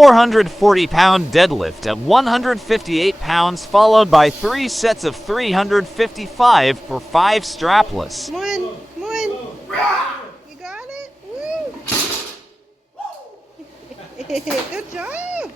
440-pound deadlift at 158 pounds, followed by 3 sets of 355 for 5 strapless. Come on, come on. You got it? Woo! Good job.